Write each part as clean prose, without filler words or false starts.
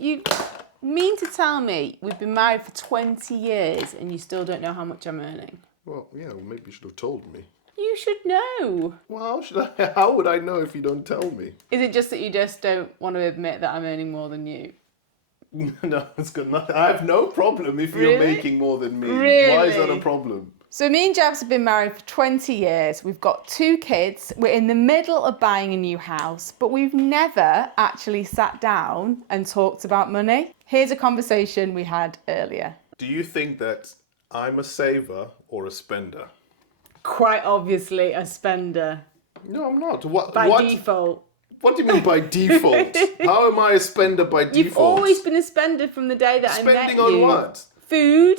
You mean to tell me we've been married for 20 years and you still don't know how much I'm earning? Well, yeah, maybe you should have told me. You should know. Well, how would I know if you don't tell me? Is it just that you just don't want to admit that I'm earning more than you? No, it's got nothing. I have no problem if Really? you're making more than me. Really? Why is that a problem? So me and Jabzz have been married for 20 years. We've got 2 kids. We're in the middle of buying a new house, but we've never actually sat down and talked about money. Here's a conversation we had earlier. Do you think that I'm a saver or a spender? Quite obviously a spender. No, I'm not. By default. What do you mean by default? How am I a spender by default? You've always been a spender from the day that I met you. Spending on what? Food,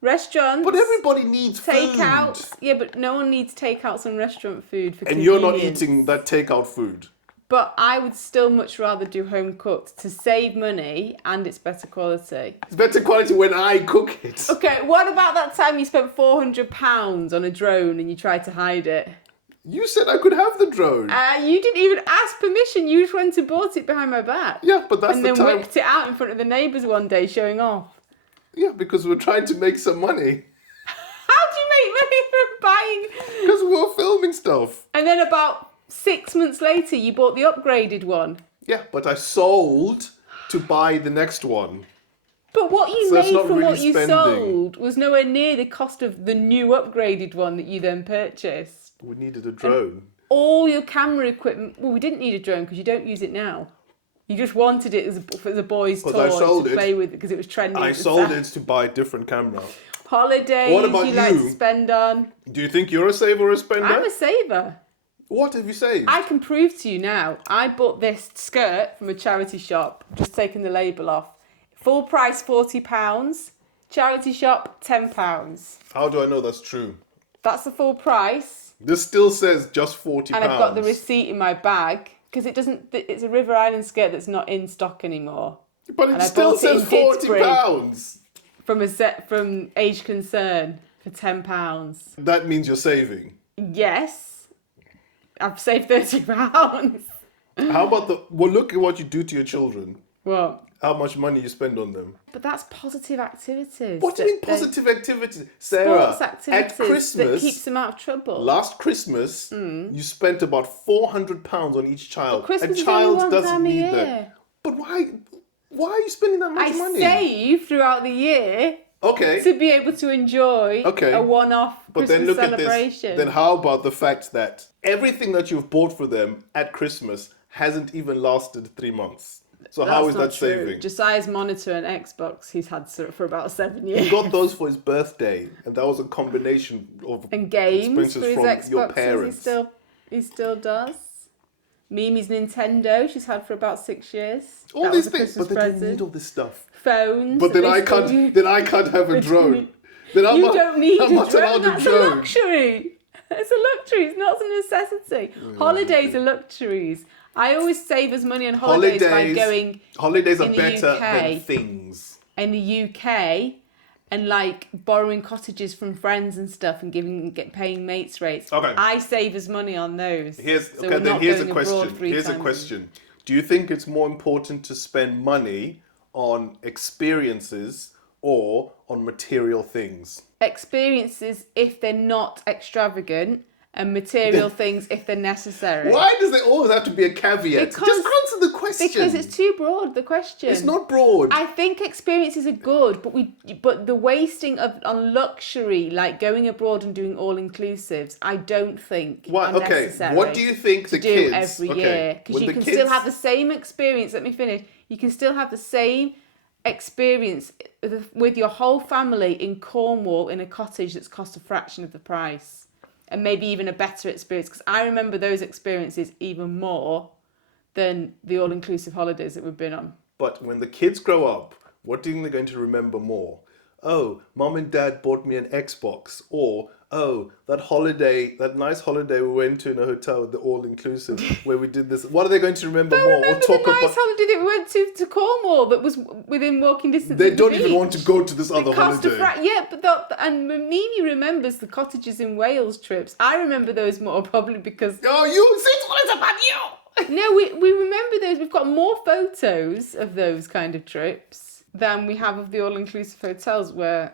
restaurants. But everybody needs takeouts. food. Yeah, but no one needs takeouts and restaurant food for And you're not convenience. eating that takeout food. But I would still much rather do home cooked to save money and it's better quality. It's better quality when I cook it. Okay, what about that time you spent £400 on a drone and you tried to hide it? You said I could have the drone. You didn't even ask permission. You just went and bought it behind my back. Yeah, but that's and the then time. whipped it out in front of the neighbours one day showing off. Yeah, because we're trying to make some money. How do you make money from buying? Because we're filming stuff. And then about 6 months later, you bought the upgraded one. Yeah, but I sold to buy the next one. But what you So that's made not from really what you spending. sold was nowhere near the cost of the new upgraded one that you then purchased. We needed a drone. All your camera equipment. Well, we didn't need a drone because you don't use it now. You just wanted it as a boy's toy to play with because it was trendy. I sold it to buy a different camera. Holidays What about you like to you? spend on. Do you think you're a saver or a spender? I'm a saver. What have you saved? I can prove to you now. I bought this skirt from a charity shop. Just taking the label off. Full price £40. Charity shop £10. How do I know that's true? That's the full price. This still says just £40. And I've got the receipt in my bag because it doesn't. It's a River Island skirt that's not in stock anymore. But And it I still bought it in says £40. From Age Concern for £10. That means you're saving. Yes, I've saved £30. How about well, look at what you do to your children. What? How much money you spend on them. But that's positive activities. What do you mean positive activities? Sarah, Sports activities at Christmas, that keeps them out of trouble. last Christmas, you spent about £400 on each child. But Christmas a is child only one doesn't time a need year. that. But why are you spending that much money? I save throughout the year Okay. to be able to enjoy a one-off But Christmas then look celebration. at this. Then how about the fact that everything that you've bought for them at Christmas hasn't even lasted 3 months? So how is that saving? Josiah's monitor and Xbox he's had for about 7 years. He got those for his birthday, and that was a combination of And games for expenses his from your Xboxes parents. he still does. Mimi's Nintendo she's had for about 6 years. All That these was a things, Christmas but they don't present. need all this stuff. Phones. But then that I they still can't. use. Then I can't have a drone. Then I'm You not, don't need I'm a not allowed drone. a That's drone. a luxury. It's a luxury. It's not a necessity. Holidays are luxuries. I always save us money on holidays by going. Holidays are in the better UK. than things. In the UK and like borrowing cottages from friends and stuff and paying mates rates. Okay. I save us money on those. Here's So we're not here's a going abroad question. 3 Here's a times question. Do you think it's more important to spend money on experiences or on material things? Experiences if they're not extravagant and material things if they're necessary. Why does there always have to be a caveat? Because- Just answer the question. Because it's too broad, the question. It's not broad. I think experiences are good, but the wasting on luxury, like going abroad and doing all inclusives, I don't think are necessary. What do you think the to do kids every year? Because when you the can kids- still have the same experience. Let me finish. You can still have the same experience with your whole family in Cornwall in a cottage that's cost a fraction of the price, and maybe even a better experience. Because I remember those experiences even more than the all-inclusive holidays that we've been on. But when the kids grow up, what do you think they're going to remember more? Oh, mom and dad bought me an Xbox. Or, oh, that nice holiday we went to in a hotel with the all-inclusive where we did this. What are they going to remember more? Remember the nice holiday that we went to Cornwall that was within walking distance They of the don't even beach? want to go to this other Cost of holiday. yeah, but and Mimi remembers the cottages in Wales trips. I remember those more probably because Oh, you say it's about you! No, we remember those. We've got more photos of those kind of trips than we have of the all-inclusive hotels where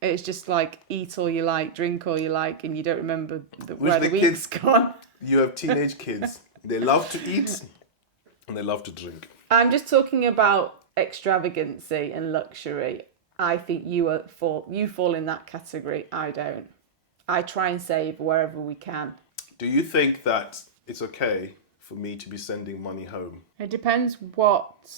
it's just like eat all you like, drink all you like, and you don't remember where the week's gone. You have teenage kids. They love to eat and they love to drink. I'm just talking about extravagancy and luxury. I think you fall in that category. I don't. I try and save wherever we can. Do you think that it's okay for me to be sending money home? It depends what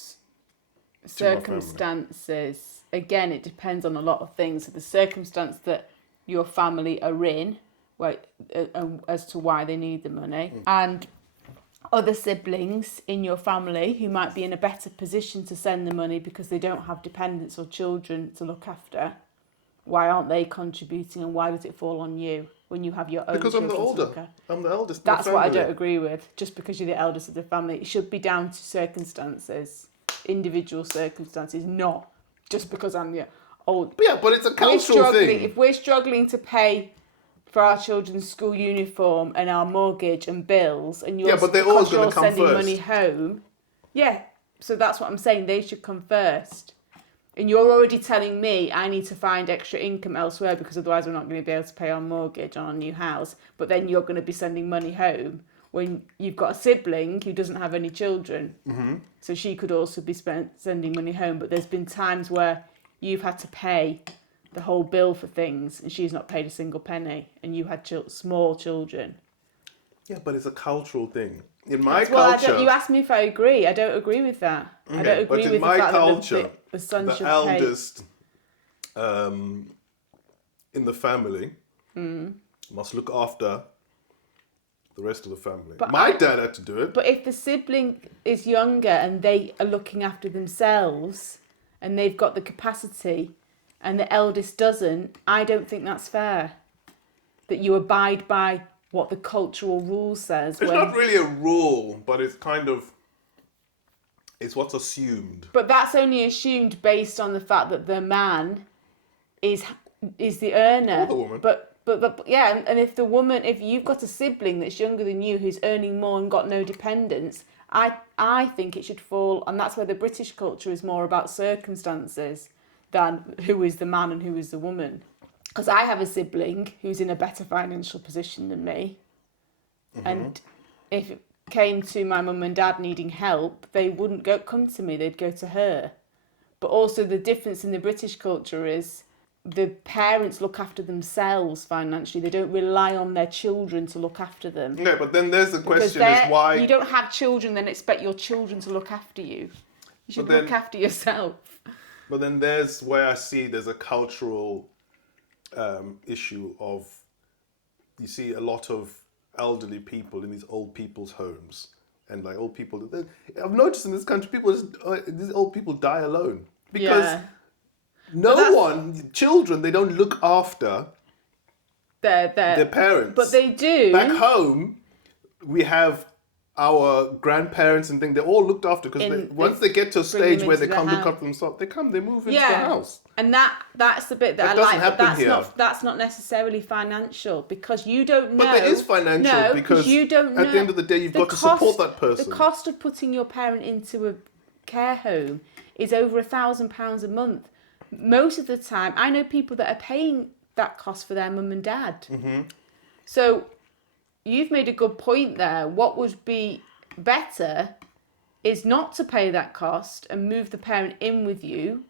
circumstances. Again, it depends on a lot of things. So the circumstance that your family are in, as to why they need the money, and other siblings in your family who might be in a better position to send the money because they don't have dependents or children to look after. Why aren't they contributing, and why does it fall on you when you have your own Because I'm children the to older. look at? I'm the eldest. That's what I don't agree with. Just because you're the eldest of the family, it should be down to circumstances, individual circumstances, not just because I'm the old. Yeah, but it's a cultural thing. If we're struggling to pay for our children's school uniform and our mortgage and bills, and you're, but they're always going to come sending first. money home, so that's what I'm saying. They should come first. And you're already telling me I need to find extra income elsewhere because otherwise we're not going to be able to pay our mortgage on our new house. But then you're going to be sending money home when you've got a sibling who doesn't have any children. Mm-hmm. So she could also be sending money home. But there's been times where you've had to pay the whole bill for things and she's not paid a single penny, and you had small children. Yeah, but it's a cultural thing. In my culture... you asked me if I agree. I don't agree with that. Okay, I don't agree but with in my the fact culture, that the son should eldest in the family must look after the rest of the family. But my dad had to do it. But if the sibling is younger and they are looking after themselves and they've got the capacity and the eldest doesn't, I don't think that's fair. That you abide by what the cultural rule says. It's not really a rule, but it's kind of... It's what's assumed. But that's only assumed based on the fact that the man is the earner. Or the woman. But yeah, and if you've got a sibling that's younger than you who's earning more and got no dependents, I think it should fall, and that's where the British culture is more about circumstances than who is the man and who is the woman. Because I have a sibling who's in a better financial position than me, and if it came to my mum and dad needing help, they wouldn't come to me, they'd go to her. But also the difference in the British culture is the parents look after themselves financially. They don't rely on their children to look after them. No, but then there's the question is why... You don't have children, then expect your children to look after you. You should look after yourself. But then there's where I see there's a cultural issue of... You see a lot of elderly people in these old people's homes. And like old people... I've noticed in this country, these old people die alone. Because... Yeah. Children, they don't look after their parents. But they do. Back home, we have our grandparents and things. They're all looked after because once they get to a stage where they can't look after themselves, they move into the house. And that's the bit that I doesn't like. happen That's not necessarily financial because you don't know. But there is financial because you don't know. At the end of the day, you've got to support that person. The cost of putting your parent into a care home is over £1,000 a month. Most of the time, I know people that are paying that cost for their mum and dad. Mm-hmm. So you've made a good point there. What would be better is not to pay that cost and move the parent in with you.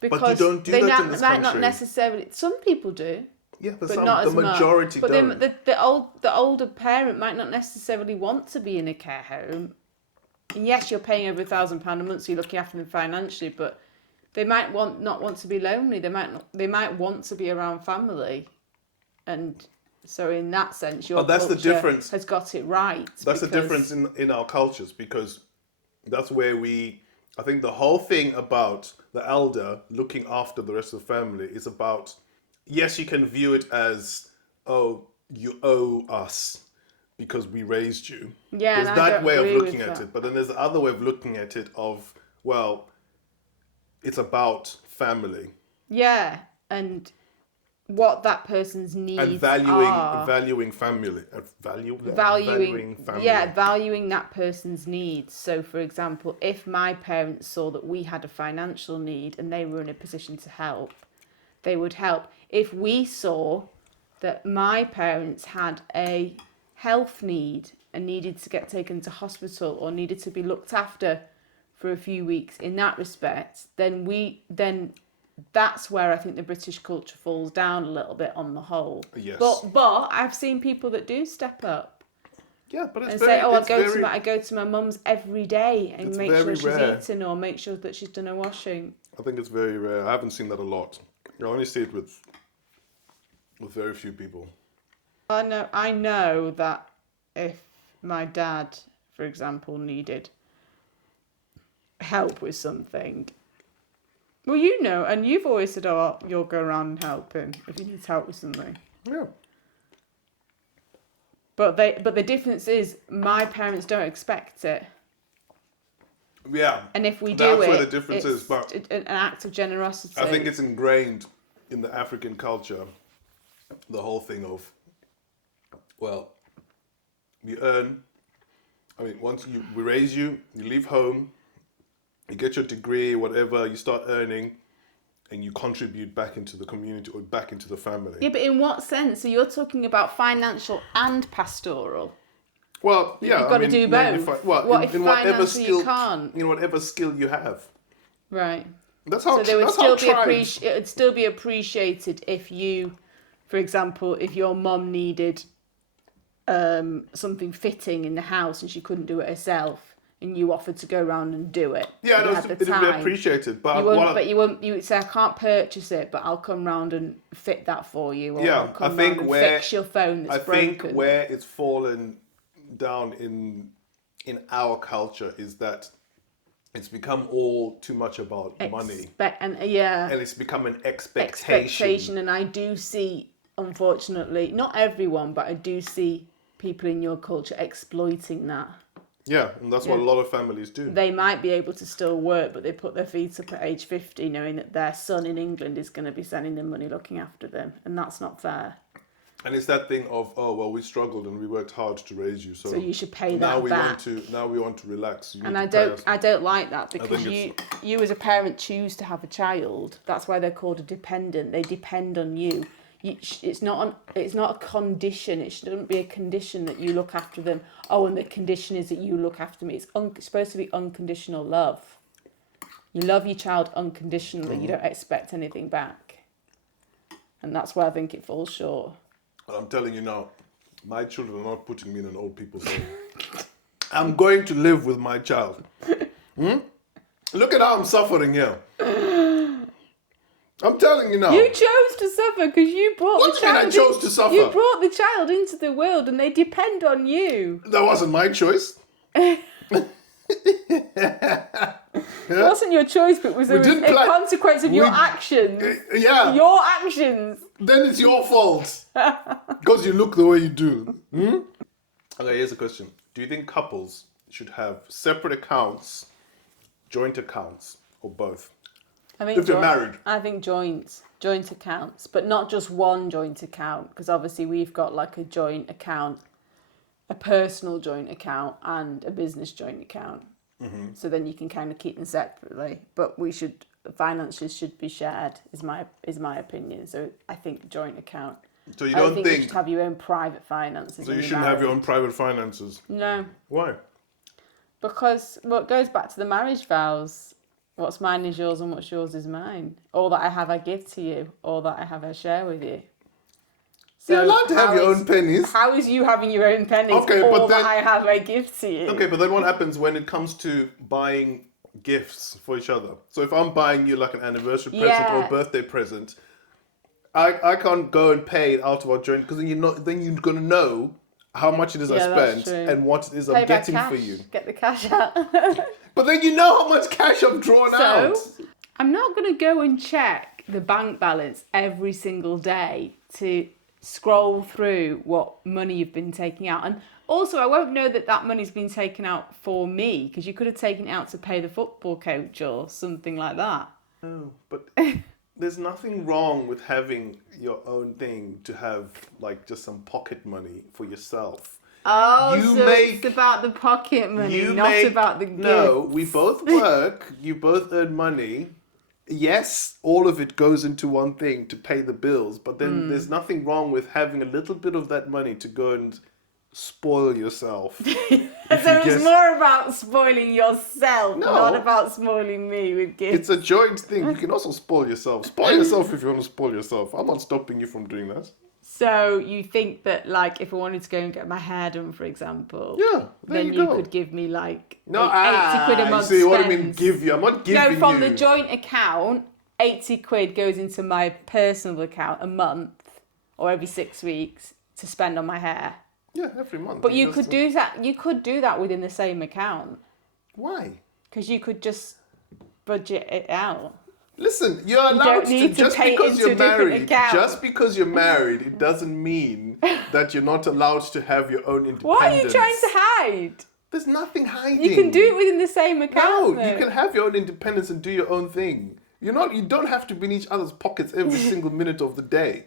Because but you don't do that in this country. Not necessarily. Some people do. Yeah, but not as much. The majority don't. But the older parent might not necessarily want to be in a care home. And yes, you're paying over £1,000 a month, so you're looking after them financially, but they might not want to be lonely. They might want to be around family, and so in that sense, your culture has got it right. That's the difference in our cultures because that's where I think the whole thing about the elder looking after the rest of the family is about. Yes, you can view it as you owe us because we raised you. Yeah, there's that way of looking at it, but then there's the other way of looking at it of well. It's about family. Yeah, and what that person's needs And are. valuing family. Valuing family. Yeah, valuing that person's needs. So, for example, if my parents saw that we had a financial need and they were in a position to help, they would help. If we saw that my parents had a health need and needed to get taken to hospital or needed to be looked after for a few weeks in that respect, then that's where I think the British culture falls down a little bit on the whole. Yes. But I've seen people that do step up Yeah, but it's and very, say, I go to my mum's every day and make sure she's rare. eaten or make sure that she's done her washing. I think it's very rare. I haven't seen that a lot. I only see it with very few people. I know that if my dad, for example, needed help with something, well, you know, and you've always said, oh, you'll go around and help him if he needs help with something. Yeah. But the difference is my parents don't expect it. Yeah. And if we do that's it, where the difference it's is. But an act of generosity. I think it's ingrained in the African culture, the whole thing of, well, you earn, once we raise you, you leave home, you get your degree, whatever, you start earning, and you contribute back into the community or back into the family. Yeah, but in what sense? So you're talking about financial and pastoral. Well, yeah, you've got to do both. In whatever skill, you can't? in whatever skill you have. Right. That's how. So there would that's still how be it would still be appreciated if you, for example, if your mum needed something fitting in the house and she couldn't do it herself, and you offered to go around and do it. Yeah, it would be appreciated, but you wouldn't. You would say, I can't purchase it, but I'll come round and fit that for you. Or I'll come round and fix your phone that's broken. I think where it's fallen down in our culture is that it's become all too much about money. And it's become an expectation. And I do see, unfortunately, not everyone, but I do see people in your culture exploiting that. Yeah, and that's what a lot of families do. They might be able to still work, but they put their feet up at age 50 knowing that their son in England is going to be sending them money looking after them, and that's not fair. And it's that thing of, oh, well, we struggled and we worked hard to raise you, so you should pay that back. Now we want to relax. And I don't like that, because you as a parent choose to have a child. That's why they're called a dependent. They depend on you. It's not a condition. It shouldn't be a condition that you look after them. Oh, and the condition is that you look after me. It's supposed to be unconditional love. You love your child unconditionally. You don't expect anything back. And that's where I think it falls short. But I'm telling you now, my children are not putting me in an old people's home. I'm going to live with my child. Look at how I'm suffering here. I'm telling you now. You chose to suffer because you brought the child. What do you mean I chose to suffer? You brought the child into the world and they depend on you. That wasn't my choice. It wasn't your choice, but it was a consequence of your actions. Yeah. Your actions. Then it's your fault. Because you look the way you do. Okay, here's a question. Do you think couples should have separate accounts, joint accounts, or both? If you're married. I think joint accounts, but not just one joint account, because obviously we've got like a joint account, a personal joint account, and a business joint account. Mm-hmm. So then you can kind of keep them separately, but finances should be shared. Is my opinion. So I think joint account. So you don't think you should have your own private finances? So you shouldn't have your own private finances? No. Why? Because it goes back to the marriage vows. What's mine is yours and what's yours is mine. All that I have I give to you. All that I have I share with you. So you're allowed to have your own pennies. How is you having your own pennies? Okay, all but then, that I have I give to you. Okay, but then what happens when it comes to buying gifts for each other? So if I'm buying you like an anniversary present or a birthday present, I can't go and pay it out of our joint, because then you're gonna know how much it is I spent and what it is I'm getting for you. Get the cash out. But then you know how much cash I've drawn out. I'm not going to go and check the bank balance every single day to scroll through what money you've been taking out. And also, I won't know that money's been taken out for me, because you could have taken it out to pay the football coach or something like that. Oh, but there's nothing wrong with having your own thing to have like just some pocket money for yourself. Oh, You so make- it's about the pocket money, not about the gift. No, we both work. You both earn money. Yes, all of it goes into one thing to pay the bills, but then there's nothing wrong with having a little bit of that money to go and spoil yourself. So it's more about spoiling yourself, No. not about spoiling me with gifts. It's a joint thing. You can also spoil yourself. Spoil yourself if you want to spoil yourself. I'm not stopping you from doing that. So you think that, like, if I wanted to go and get my hair done, for example, Yeah, there then you go. could give me like No, 80 quid a month. see what I mean? spends. Give you. I'm not giving you. No, from the joint account, 80 quid goes into my personal account a month or every 6 weeks to spend on my hair. Yeah, every month. But you could do that. You could do that within the same account Why? because you could just budget it out. Listen, you're allowed don't to need to just pay because into you're a different married. account. Just because you're married, it doesn't mean that you're not allowed to have your own independence. What are you trying to hide? There's nothing hiding. You can do it within the same account. No, you can have your own independence and do your own thing. You don't have to be in each other's pockets every single minute of the day.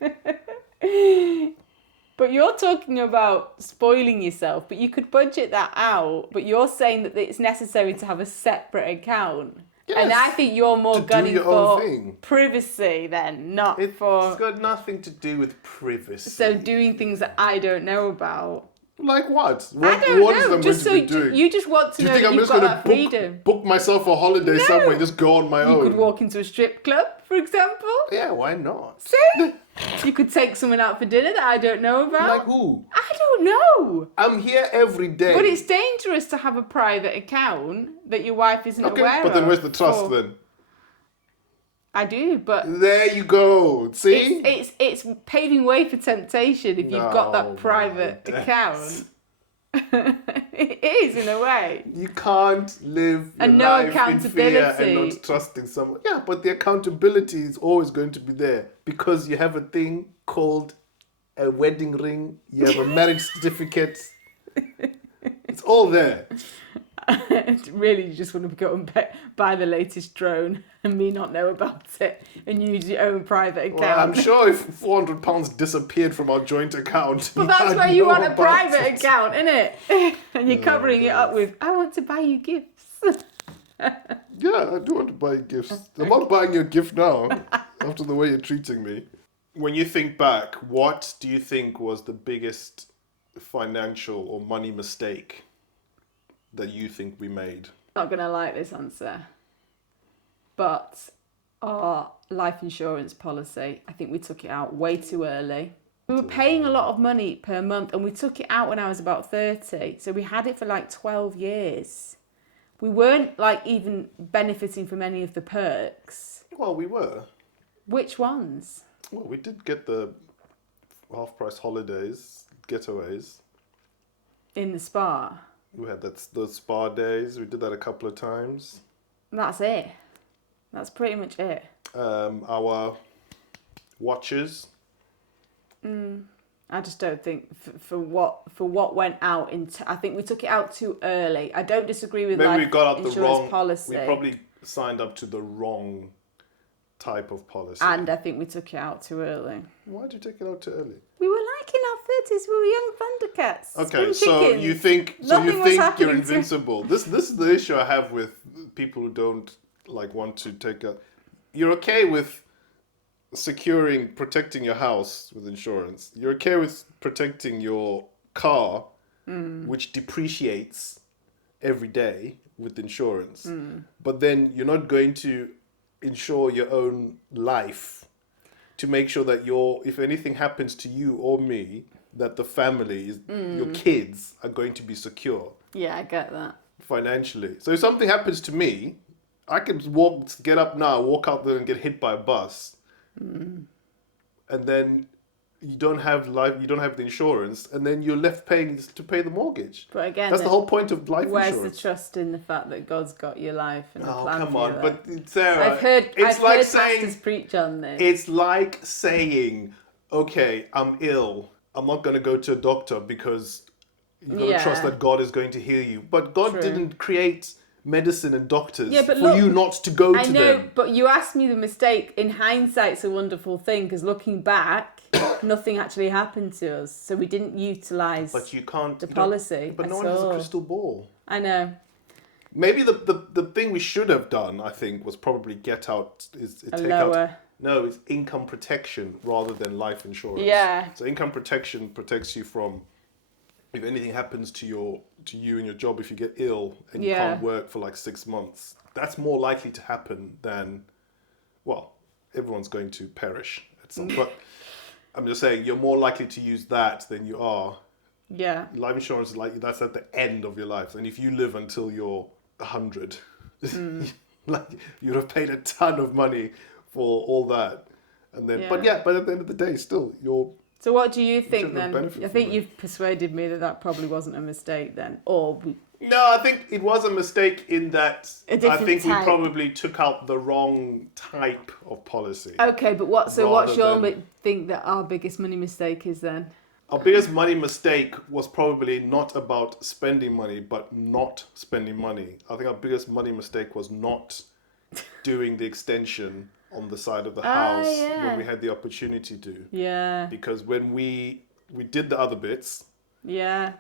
But you're talking about spoiling yourself, but you could budget that out. But you're saying that it's necessary to have a separate account. Yes, and I think you're more to do gunning your own for thing. privacy then, not It's for... got nothing to do with privacy. So doing things that I don't know about. Like what? I don't what is know. I'm Just so going to be doing? you just want to Do you know think that I'm you've just got going that to freedom. book myself a holiday somewhere and just go on my You own? could walk into a strip club, for example. Yeah, why not? See? You could take someone out for dinner that I don't know about. Like who? I don't know. I'm here every day. But it's dangerous to have a private account that your wife isn't aware of. but then where's the trust for- then? I do, but There you go. See? it's paving way for temptation if you've got No, that private my account. It is in a way. You can't live your And no life in fear accountability. and not trusting someone. Yeah, but the accountability is always going to be there because you have a thing called a wedding ring. You have a marriage certificate. It's all there. Really, you just want to go and buy the latest drone and me not know about it and use your own private account. Well, I'm sure if £400 disappeared from our joint account, But that's I'd why you know want a about private it. account, innit? And you're covering it up with, I want to buy you gifts. Yeah, I do want to buy gifts. I'm not buying you a gift now after the way you're treating me. When you think back, what do you think was the biggest financial or money mistake that you think we made? Not going to like this answer. But our life insurance policy, I think we took it out way too early. We were paying a lot of money per month and we took it out when I was about 30. So we had it for like 12 years. We weren't like even benefiting from any of the perks. Well, we were. Which ones? Well, we did get the half-price holidays, getaways. In the spa. We had those spa days. We did that a couple of times. That's it. That's pretty much it. Our watches. I just don't think for what went out I think we took it out too early. I don't disagree with Maybe life we got out the insurance wrong policy. We probably signed up to the wrong type of policy. And I think we took it out too early. Why'd you take it out too early? We were like in our 30s. We were young Thundercats. Okay, spring so chickens. you think Nothing was you're happening to- invincible. This is the issue I have with people who don't like want to take a. You're okay with protecting your house with insurance. You're okay with protecting your car, which depreciates every day with insurance. But then you're not going to insure your own life to make sure that if anything happens to you or me, that the family, your kids are going to be secure Yeah, I get that. financially. So if something happens to me, I can get up now, walk out there and get hit by a bus. And then you don't have the insurance, and then you're left paying to pay the mortgage. But again, That's the whole point of life where's insurance. the trust in the fact that God's got your life and a Oh, plan come for on, your but life? Sarah, I've heard pastors preach on this. It's like saying, okay, I'm ill. I'm not going to go to a doctor because you've got to trust that God is going to heal you. But God True. didn't create medicine and doctors Yeah, but for look, you not to go I to know, them. but you asked me the mistake. In hindsight, it's a wonderful thing because looking back, nothing actually happened to us. So we didn't utilise But you can't. the you don't- policy. But at no one has a all. crystal ball. I know. Maybe the thing we should have done, I think, was probably take out. No, it's income protection rather than life insurance. Yeah. So income protection protects you from if anything happens to you and your job, if you get ill and you can't work for like 6 months. That's more likely to happen than, well, everyone's going to perish at some. But I'm just saying, you're more likely to use that than you are. Yeah. Life insurance is like that's at the end of your life, and if you live until you're 100, like you'd have paid a ton of money for all that, and then but at the end of the day, still you're. So what do you think then? Benefit I think you've persuaded me that probably wasn't a mistake then, or No, I think it was a mistake in that I think we probably took out the wrong type of policy. Okay, but what's your think that our biggest money mistake is then? Our biggest money mistake was probably not about spending money, but not spending money. I think our biggest money mistake was not doing the extension on the side of the house when we had the opportunity to. Yeah. Because when we did the other bits, we had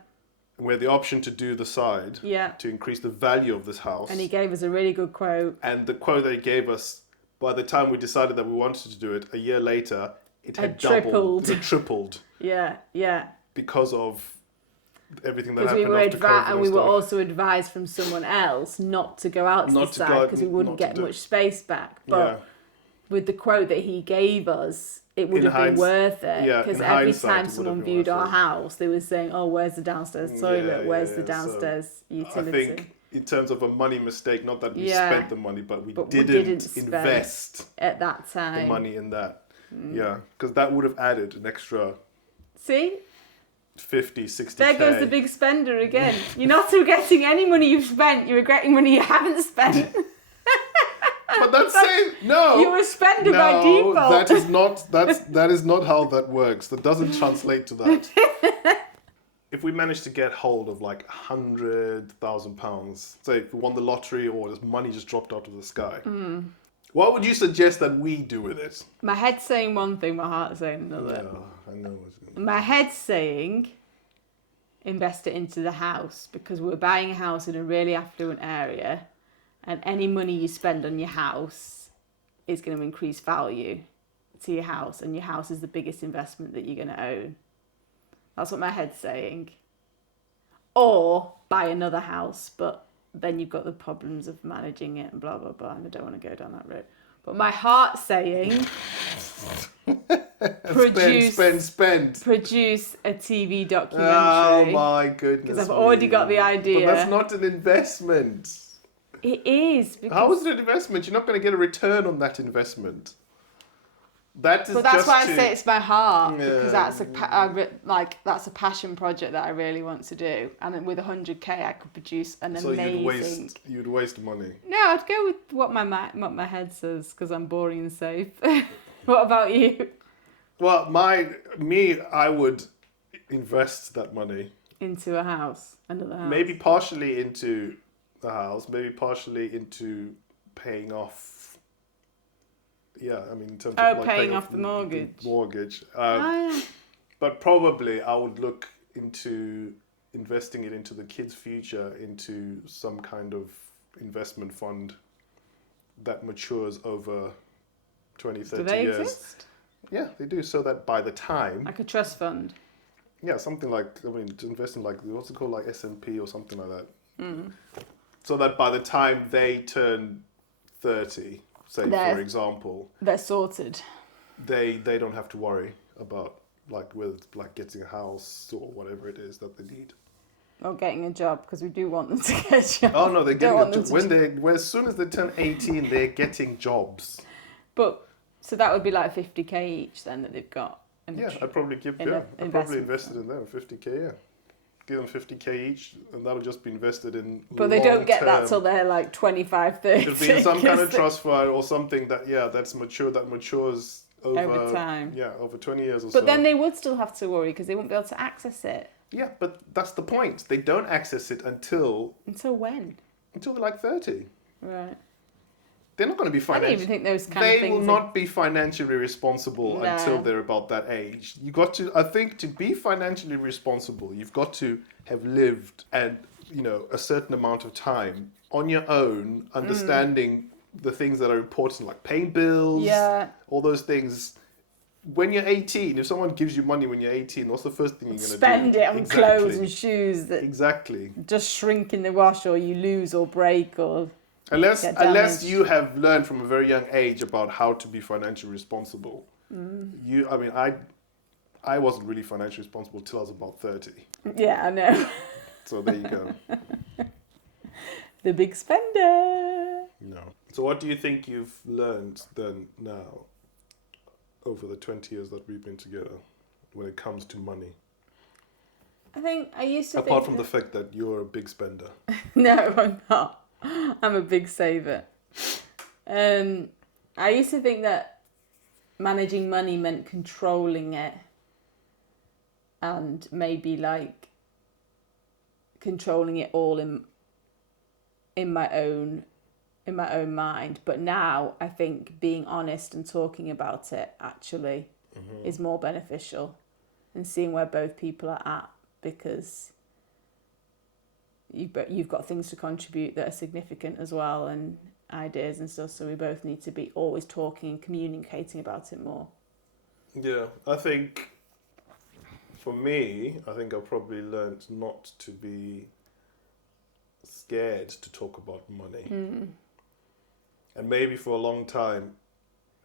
the option to do the side to increase the value of this house. And he gave us a really good quote. And the quote that he gave us, by the time we decided that we wanted to do it, a year later, it had doubled. It tripled. Yeah. Because of everything that happened after COVID. And we were also advised from someone else not to go out to the side because we wouldn't get much space back. But with the quote that he gave us, it would have been worth it. Because every time someone viewed our house, they were saying, oh, where's the downstairs toilet? Where's the downstairs utility? I think in terms of a money mistake, not that we spent the money, but we didn't invest at that time the money in that. Yeah, because that would have added an extra 50, 60K. There goes the big spender again. You're not regretting any money you've spent, you're regretting money you haven't spent. But that's saying no. You're a spender by default. That is not how that works. That doesn't translate to that. If we manage to get hold of like £100,000, say if we won the lottery or this money just dropped out of the sky, what would you suggest that we do with it? My head's saying one thing, my heart's saying another. Yeah, I know what's going on. My head's saying invest it into the house because we're buying a house in a really affluent area and any money you spend on your house is going to increase value to your house and your house is the biggest investment that you're going to own. That's what my head's saying. Or buy another house, but then you've got the problems of managing it and blah, blah, blah, and I don't want to go down that road. But my heart's saying spend. Produce a TV documentary. Oh my goodness. Because I've already got the idea. But that's not an investment. It is. How is it an investment? You're not going to get a return on that investment. But that's why I say it's my heart because that's that's a passion project that I really want to do, and with 100K I could produce an amazing. So you'd waste money. No, I'd go with what my head says because I'm boring and safe. What about you? Well, I would invest that money into another house. Maybe partially into the house, maybe partially into paying off. Yeah, I mean, in terms of paying off the mortgage. But probably I would look into investing it into the kids' future, into some kind of investment fund that matures over 20, 30 years. Do they exist? Yeah, they do. So that by the time... Like a trust fund? Yeah, something like, to invest in what's it called, like S&P or something like that. So that by the time they turn 30... Say, for example, they're sorted. They don't have to worry about getting a house or whatever it is that they need. Or getting a job because we do want them to get a job. Oh no, they're getting a job. As soon as they turn 18, they're getting jobs. But so that would be like 50K each then that they've got. I'd probably I'd probably invested in them 50K. Yeah. Give them 50K each, and that'll just be invested in. But they don't get that till they're like 25, 30. It'll be in some kind of trust fund or something that matures over time. Yeah, over 20 years or so. But then they would still have to worry because they won't be able to access it. Yeah, but that's the point. They don't access it until. Until when? until they're like 30. Right. They're not going to be I don't financially. even think those kind of They things. will not be financially responsible No. until they're about that age. You got to, I think, to be financially responsible, you've got to have lived and a certain amount of time on your own, understanding the things that are important, like paying bills, Yeah. all those things. When you're 18, if someone gives you money when you're 18, what's the first thing you're going to do? Spend it on clothes and shoes that Exactly. just shrink in the wash, or you lose or break or Unless get damaged. you have learned from a very young age about how to be financially responsible. I wasn't really financially responsible till I was about 30. Yeah, I know. So there you go. The big spender. No. So what do you think you've learned then now over the 20 years that we've been together when it comes to money? I think I used to Apart think from the fact that you're a big spender. No, I'm not. I'm a big saver. I used to think that managing money meant controlling it, and maybe like controlling it all in my own mind. But now I think being honest and talking about it actually is more beneficial, and seeing where both people are at, because you've got things to contribute that are significant as well, and ideas and stuff, so we both need to be always talking and communicating about it more. Yeah, I think for me, I think I probably learned not to be scared to talk about money. And maybe for a long time,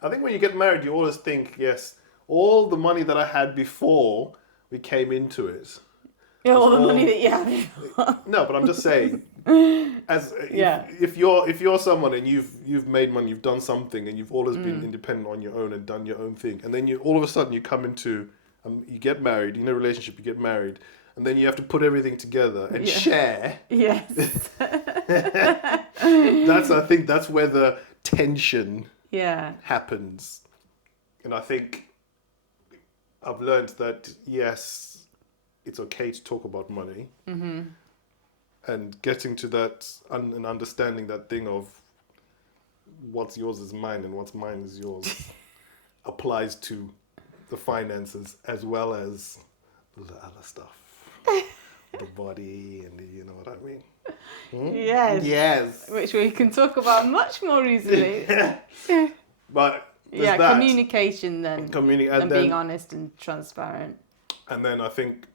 I think when you get married, you always think, yes, all the money that I had before we came into it. Yeah, all the money that you have. No, but I'm just saying, if you're someone and you've made money, you've done something, and you've always been independent on your own and done your own thing, and then you all of a sudden you come into you get married, in a relationship, you get married, and then you have to put everything together and share. Yes. I think that's where the tension happens, and I think I've learned that yes, it's okay to talk about money, and getting to that and understanding that thing of what's yours is mine and what's mine is yours applies to the finances as well as the other stuff, the body, and you know what I mean. Yes. Which we can talk about much more easily. But communication then, and then, being honest and transparent. And then I think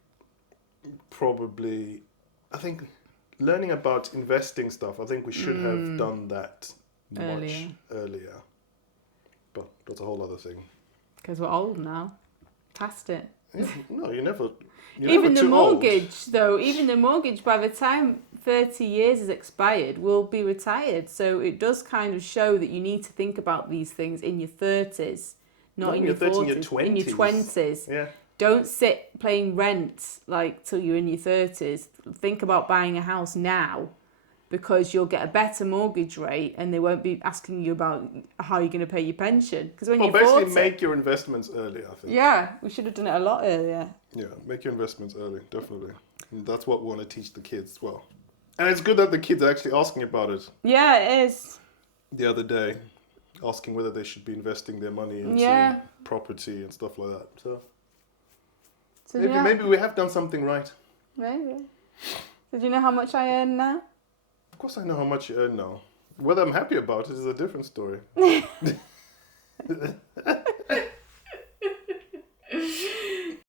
learning about investing stuff, I think we should have done that much earlier. But that's a whole other thing. Because we're old now. Past it. No, you're never Even the too mortgage, though, even the mortgage, by the time 30 years is expired, will be retired. So it does kind of show that you need to think about these things in your 30s, not in your 40s. In your 20s. In your 20s. Yeah. Don't sit playing rent like till you're in your 30s. Think about buying a house now, because you'll get a better mortgage rate and they won't be asking you about how you're going to pay your pension. Because when you're 40... basically make your investments early, I think. Yeah, we should have done it a lot earlier. Yeah, make your investments early, definitely. And that's what we want to teach the kids as well. And it's good that the kids are actually asking about it. Yeah, it is. The other day, asking whether they should be investing their money into property and stuff like that. So maybe we have done something right. Maybe. So do you know how much I earn now? Of course I know how much you earn now. Whether I'm happy about it is a different story.